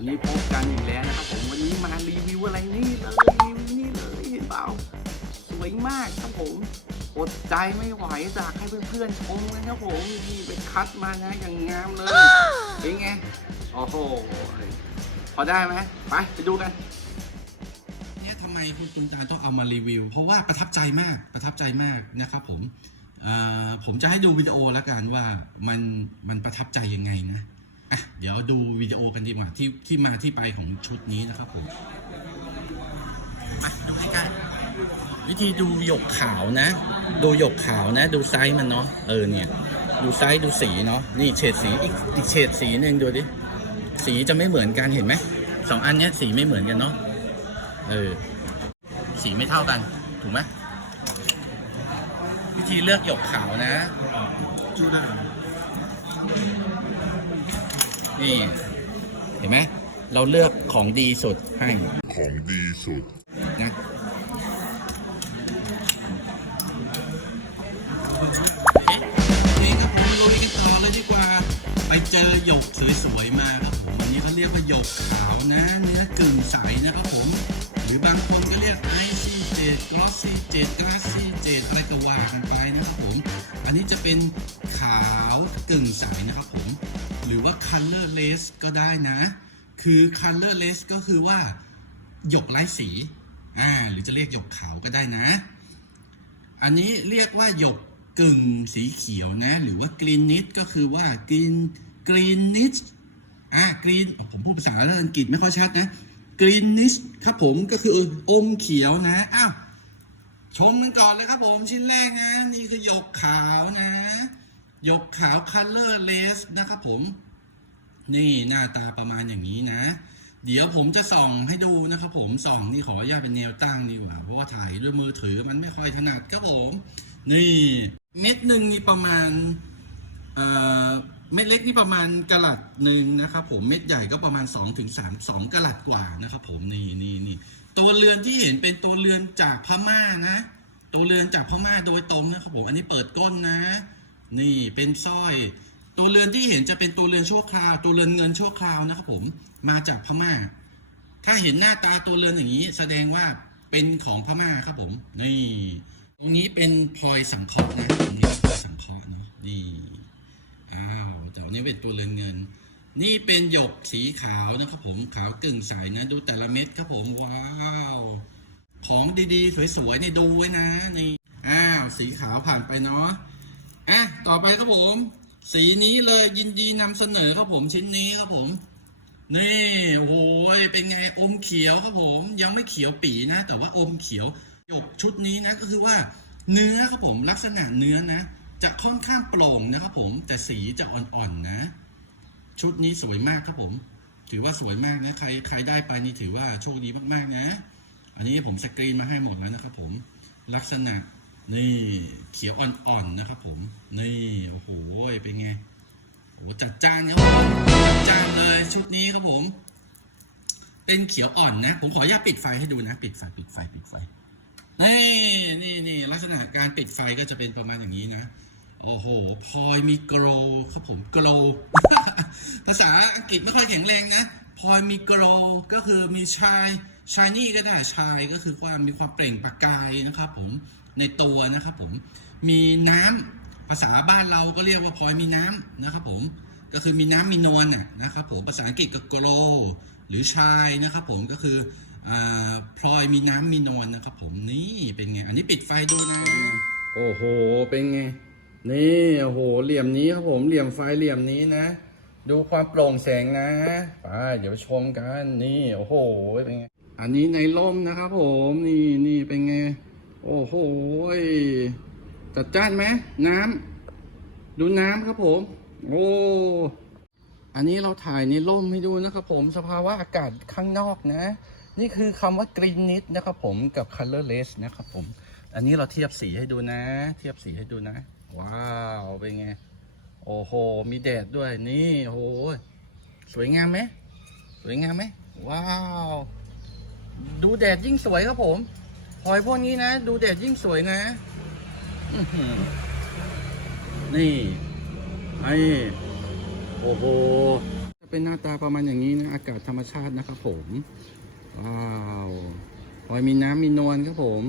วันนี้พบกันอีกแล้วนะครับผมวันนี้มารีวิวอะไรนี่เลยรีวิวนี่เลยเห็นเปล่าสวยมากครับผมอดใจไม่ไหวอยากให้เพื่อนๆชมกันครับผมนี่ไปคัดมานะอย่างงามเลยเป็นไงโอ้โหพอได้ไหมไปไปดูกันเนี่ยทำไมคุณตุนตาต้องเอามารีวิว เพราะว่าประทับใจมากประทับใจมากนะครับผมผมจะให้ดูวิดีโอแล้วกันว่ามันมันประทับใจยังไงนะ เดี๋ยวดูวิดีโอกันดีกว่าที่ที่มาที่ไปของชุดนี้นะครับผมมาดูใกล้ๆวิธีดูหยกขาวนะ ดูหยกขาวนะ ดูไซส์มันเนาะเออเนี่ย ดูไซส์ดูสีเนาะนี่เฉดสีอีกอีกเฉดสีหนึ่งดูดิสีจะไม่เหมือนกันเห็นไหมสองอันเนี้ยสีไม่เหมือนกันเนาะเออสีไม่เท่ากันถูกไหมวิธีเลือกหยกขาวนะ นี่ เห็นไหมเราเลือกของดีสุดให้ของดีสุดนะเอ๊ะนี่ครับผมลุยกันต่อเลยดีกว่าไปเจอหยกสวยๆมาครับผมอันนี้เขาเรียกว่าหยกขาวนะเนื้อกึ่งใสนะครับผม หรือบางคนก็เรียก IC7 Glossy7 Glassy7 อะไรก็ว่ากันไปนะครับผม อันนี้จะเป็นขาวกึ่งใสนะครับผม หรือว่า colorless ก็ได้นะ คือ colorless ก็คือว่า หยกไร้สี อ่า หรือจะเรียกหยกขาวก็ได้นะ อันนี้เรียกว่าหยกกึ่งสีเขียวนะ หรือว่า greenish ก็คือว่า green greenish อ่า green ผมพูดภาษาอังกฤษไม่ค่อยชัดนะ greenish ครับผมก็คืออมเขียวนะ อ้าว ชมกันก่อนเลยครับผมชิ้นแรกนะ นี่คือหยกขาวนะ หยกขาว colorless นะครับผม นี่หน้าตาประมาณอย่างนี้นะ เดี๋ยวผมจะส่องให้ดูนะครับผมส่องนี่ขออนุญาตเป็นแนวตั้งดีกว่าเพราะว่าถ่ายด้วยมือถือมันไม่ค่อยถนัดครับผม นี่เม็ดหนึ่งนี่ประมาณเอ่อเม็ดเล็กนี่ประมาณกะลัดหนึ่งนะครับผมเม็ดใหญ่ก็ประมาณ2อถึงสามสองกะลัดกว่านะครับผมนี่นี่นี่ตัวเรือนที่เห็นเป็นตัวเรือนจากพม่านะ ตัวเรือนจากพม่าโดยตรงนะครับผมอันนี้เปิดก้นนะ นี่เป็นสร้อย ตัวเรือนที่เห็นจะเป็นตัวเรือนชั่วคราว ตัวเรือนเงินชั่วคราวนะครับผมมาจากพม่า ถ้าเห็นหน้าตาตัวเรือนอย่างนี้ แสดงว่าเป็นของพม่าครับผม นี่ ตรงนี้เป็นพลอยสังเคราะห์นะตรงนี้เป็นพลอยสังเคราะห์เนาะนี่อ้าวแต่อันนี้เป็นตัวเรือนเงิน นี่เป็นหยกสีขาวนะครับผมขาวกึ่งใสนะดูแต่ละเม็ดครับผมว้าวของดีๆ สวยๆนี่ดูไว้นะนี่อ้าวสีขาวผ่านไปเนาะ อะต่อไปครับผม สีนี้เลยยินดีนำเสนอครับผมชิ้นนี้ครับผม นี่โอ้โหเป็นไงอมเขียวครับผม ยังไม่เขียวปีนะ แต่ว่าอมเขียวหยกชุดนี้นะก็คือว่าเนื้อครับผมลักษณะเนื้อนะ จะค่อนข้างโปร่งนะครับผม แต่สีจะอ่อนๆนะ ชุดนี้สวยมากครับผม ถือว่าสวยมากนะใครใครได้ไปนี่ถือว่าโชคดีมากๆนะ อันนี้ผมสกรีนมาให้หมดแล้วนะครับผมลักษณะ นี่เขียวอ่อนๆนะครับผม นี่โอ้โหเป็นไงโอ้จัดจ้านครับจัดจ้านเลยชุดนี้ครับผม เป็นเขียวอ่อนนะ ผมขออนุญาตปิดไฟให้ดูนะ ปิดไฟปิดไฟปิดไฟนี่นี่นี่ลักษณะการปิดไฟก็จะเป็นประมาณอย่างนี้นะโอ้โหพลอยมีโกลครับผมโกลภาษาอังกฤษไม่ค่อยแข็งแรงนะพลอยมีโกลก็คือมีชายชายนี่ก็ได้ชายก็คือความมีความเปล่งประกายนะครับผม ในตัวนะครับผมมีน้ำภาษาบ้านเราก็เรียกว่าพลอยมีน้ำนะครับผมก็คือมีน้ำมีนวลนะนะครับผมภาษาอังกฤษก็โกลหรือชายนะครับผมก็คืออพลอยมีน้ำมีนวลนะครับผมนี่เป็นไงอันนี้ปิดไฟดูนะโอ้โหเป็นไงนี่โอ้โหเหลี่ยมนี้ครับผมเหลี่ยมไฟเหลี่ยมนี้นะ ดูความโปร่งแสงนะไปเดี๋ยวชมกันนี่โอ้โหเป็นไงอันนี้ในร่มนะครับผมนี่นี่เป็นไง โอ้โหจัดจ้านไหมน้ำดูน้ำครับผม โอ้อันนี้เราถ่ายในร่มให้ดูนะครับผมสภาวะอากาศข้างนอกนะ นี่คือคำว่า green n i t นะครับผมกับ colorless นะครับผม อันนี้เราเทียบสีให้ดูนะ เทียบสีให้ดูนะ ว้าวเป็นไง โอ้โห มีแดดด้วยนี่โอ้โหสวยงามไหมสวยงามไหมว้าว ดูแดดยิ่งสวยครับผม พลอยพวกนี้นะ ดูแดดยิ่งสวยนะอื้อหือนี่ไอ้โอ้โหจะเป็นหน้าตาประมาณอย่างนี้นะ อากาศธรรมชาตินะครับผม ว้าวพลอยมีน้ำมีนวลครับผม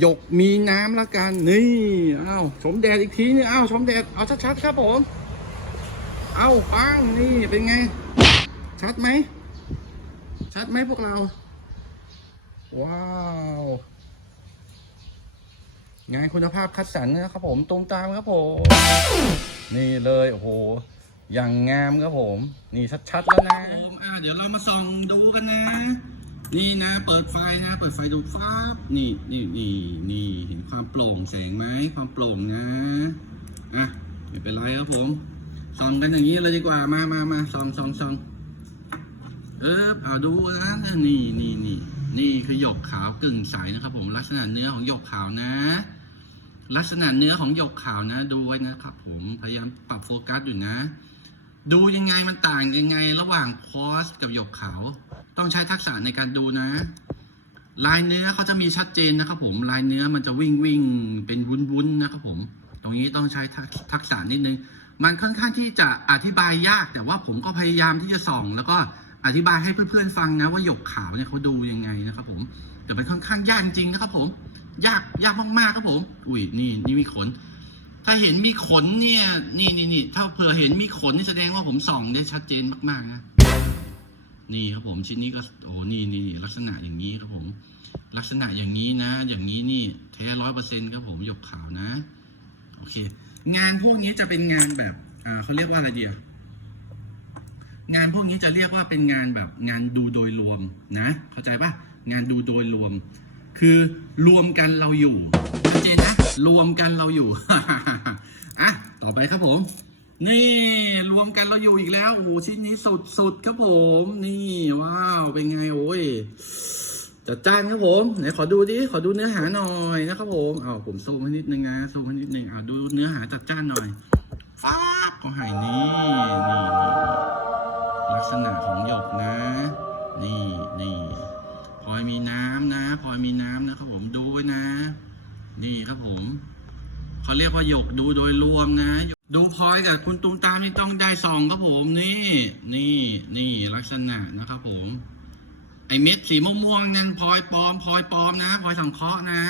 หยกมีน้ำละกัน นี่อ้าวชมแดดอีกทีนึงอ้าวชมแดดเอาชัดๆครับผม เอาปังนี่เป็นไง ชัดไหม ชัดไหมพวกเรา ว้าวงานคุณภาพคัดสรรนะครับผมตรงตามครับผม นี่เลยโอ้โหอย่างงามครับผม นี่ชัดๆแล้วนะผมอ่าเดี๋ยวเรามาส่องดูกันนะ นี่นะ เปิดไฟนะ เปิดไฟดูฟ้านี่นี่นี่นี่เห็นความโปร่งแสงไหมความโปร่งนะอะไม่เป็นไรครับผมส่องกันอย่างนี้เลยดีกว่ามามามาส่องส่องส่องเออเอาดูนะนี่นี่นี่ นี่คือหยกขาวกึ่งใสนะครับ ผมลักษณะเนื้อของหยกขาวนะ ลักษณะเนื้อของหยกขาวนะ ดูไว้นะครับ ผมพยายามปรับโฟกัสอยู่นะ ดูยังไงมันต่างยังไง ระหว่างพอสกับหยกขาว ต้องใช้ทักษะในการดูนะ ลายเนื้อเขาจะมีชัดเจนนะครับ ผมลายเนื้อมันจะวิ่งวิ่งเป็นวุ้นวุ้นนะครับ ผม ตรงนี้ต้องใช้ทักษะนิดนึง มันค่อนข้างที่จะอธิบายยาก แต่ว่าผมก็พยายามที่จะส่อง แล้วก็ อธิบายให้เพื่อนๆฟังนะว่าหยกขาวเนี่ยเขาดูยังไงนะครับผมแต่มันค่อนข้างยากจริงนะครับผม ยากยากมากๆครับผม อุ้ยนี่นี่มีขน ถ้าเห็นมีขนเนี่ย นี่นี่นี่ถ้าเผื่อเห็นมีขนนี่แสดงว่าผมส่องได้ชัดเจนมากๆนะนี่ครับผมชิ้นนี้ก็โอ้นี่นี่นี่ลักษณะอย่างนี้ครับผม ลักษณะอย่างนี้นะ อย่างนี้นี่แท้ร้อยเปอร์เซ็นต์ครับผมหยกขาวนะโอเค งานพวกนี้จะเป็นงานแบบอ่าเขาเรียกว่าอะไรเดียว งานพวกนี้จะเรียกว่าเป็นงานแบบงานดูโดยรวมนะ เข้าใจปะงานดูโดยรวม คือรวมกันเราอยู่ชัดเจนนะรวมกันเราอยู่อะต่อไปครับผม นี่รวมกันเราอยู่อีกแล้วโอ้ชิ้นนี้สุดสุดครับผม นี่ว้าวเป็นไงโอ้ยจัดจ้านครับผมไหนขอดูดิขอดูเนื้อหาหน่อยนะครับผมเอาผมซูมให้นิดนึงนะซูมให้นิดนึงอ่าดูเนื้อหาจัดจ้านหน่อย ฟ้าก็ให้นี่นี่นี่ลักษณะของหยกนะ นี่นี่พลอยมีน้ำนะพลอยมีน้ำนะครับผมดูไว้นะ นี่ครับผมเขาเรียกว่าหยกดูโดยรวมนะ ดูพลอยกับคุณตูมตามนี่ต้องได้สองครับผมนี่ นี่นี่ลักษณะนะครับผมไอเม็ดสีม่วงๆนั่นพลอยปลอมพลอยปลอมนะพลอยสังเคราะห์นะ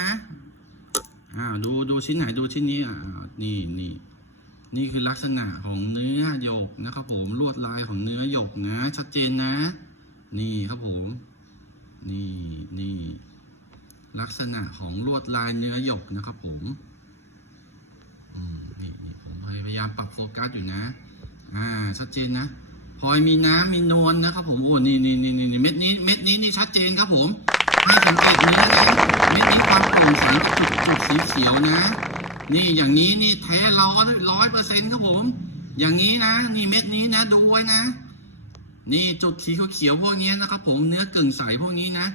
อ่าดูดูชิ้นไหนดูชิ้นนี้อ่านี่นี่ นี่คือลักษณะของเนื้อหยกนะครับผมลวดลายของเนื้อหยกนะ ชัดเจนนะ นี่ครับผมนี่นี่ลักษณะของลวดลายเนื้อหยกนะครับผมอืมนี่นี่ผมพยายามปรับโฟกัสอยู่นะ อ่า ชัดเจนนะพลอยมีน้ำมีนวลนะครับผมโอ้นี่นี่นี่นี่เม็ดนี้เม็ดนี้นี่ชัดเจนครับผมให้สังเกตเนื้อนะเม็ดนี้ความโปร่งใสจุดจุดสีเขียวนะ นี่อย่างนี้นี่แท้เราร้อยเปอร์เซ็นต์ครับผม อย่างนี้นะ นี่เม็ดนี้นะ ดูไว้นะ นี่จุดสีเขียวพวกนี้นะครับ ผมเนื้อกึ่งใสพวกนี้นะ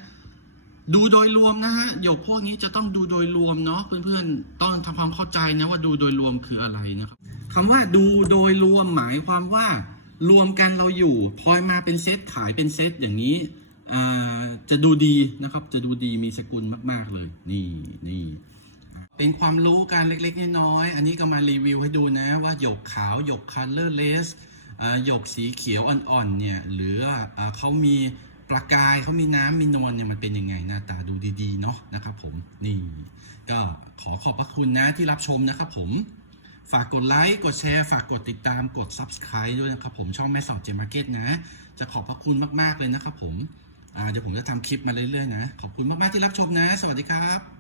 ดูโดยรวมนะฮะหยกพวกนี้จะต้องดูโดยรวมเนาะเพื่อนๆต้องทำความเข้าใจนะว่าดูโดยรวมคืออะไรนะครับคำว่าดูโดยรวมหมายความว่ารวมกันเราอยู่พลอยมาเป็นเซตขายเป็นเซตอย่างนี้จะดูดีนะครับ จะดูดีมีสกุลมาก ๆ เลย นี่นี่ เป็นความรู้การเล็กๆน้อยๆอันนี้ก็มารีวิวให้ดูนะว่าหยกขาวหยก colorless อ่าหยกสีเขียวอ่อนๆเนี่ยหรืออเขามีประกายเขามีน้ำมีนวลเนี่ยมันเป็นยังไงหน้าตาดูดีๆเนาะนะครับผมนี่ก็ขอขอบพระคุณนะที่รับชมนะครับผมฝากกดไลค์กดแชร์ ฝากกดติดตามกด Subscribe ด้วยนะครับผมช่องแม่สอดเจมาร์เก็ตนะ จะขอบพระคุณมาก ๆ เลยนะครับผมเดี๋ยวผมจะทำคลิปมาเรื่อย ๆ นะ ขอบคุณมาก ๆ ที่รับชมนะ สวัสดีครับ